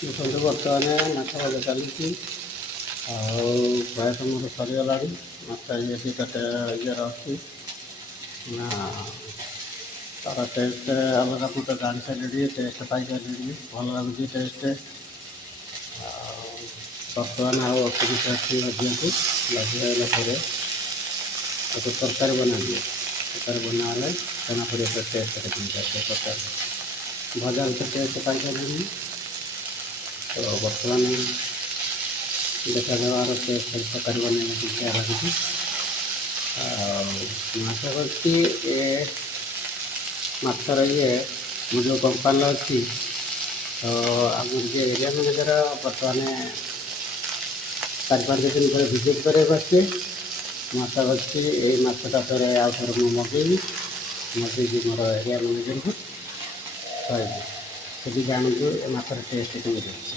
ଦେଖନ୍ତୁ ବର୍ତ୍ତମାନ ମାଛ ଭଜା ଚାଲିଛି ଆଉ ପ୍ରାୟ ସମୟ ସରିଗଲାଣି। ମାଛ ଇଏ କେତେ ଇଏର ଅଛି ନା ତାର ଟେଷ୍ଟ ଅଲଗା ମୁଁ ତ ଜାଣିସାରିଲିଣି, ଟେଷ୍ଟ ପାଇସାରିଲିଣି, ଭଲ ଲାଗୁଛି ଟେଷ୍ଟ। ଆଉ ବର୍ତ୍ତମାନ ଆଉ ଅତିରିକ୍ତ ଅଛି ଝିଅକୁ ଲାଗିଗଲା ପରେ ତାକୁ ତରକାରୀ ବନାଇଦିଏ। ତରକାରୀ ବନା ହେଲେ ଜଣା ପଡ଼ିବ ସେ ଟେଷ୍ଟ କେମିତି ସେ ତରକାରୀ। ଭଜା ଭିତରେ ଟେଷ୍ଟ ପାଇସାରିଲିଣି ତ ବର୍ତ୍ତମାନ ଦେଖାଯାଉ ଆର ଟେଷ୍ଟ ତରକାରୀ ବନେଇବା କେମିତି ଲାଗୁଛି। ଆଉ ମାଛ ଭର୍ତ୍ତି ମାଛର ମୁଁ ଯେଉଁ କମ୍ପାନୀରେ ଅଛି ତ ଆମର ଯେ ଏରିଆ ମ୍ୟାନେଜର ବର୍ତ୍ତମାନ 4-5 ଦିନ ପରେ ଭିଜିଟ୍ କରିବାକୁ ଆସିବେ। ମାଛ ଭର୍ତ୍ତି ଏଇ ମାଛଟା ଥରେ ଆଉ ଥରେ ମୁଁ ମଗେଇକି ମୋର ଏରିଆ ମ୍ୟାନେଜରକୁ କହିବି, ସେଠି ଜାଣନ୍ତୁ ଏ ମାଛର ଟେଷ୍ଟ କେମିତି ଅଛି।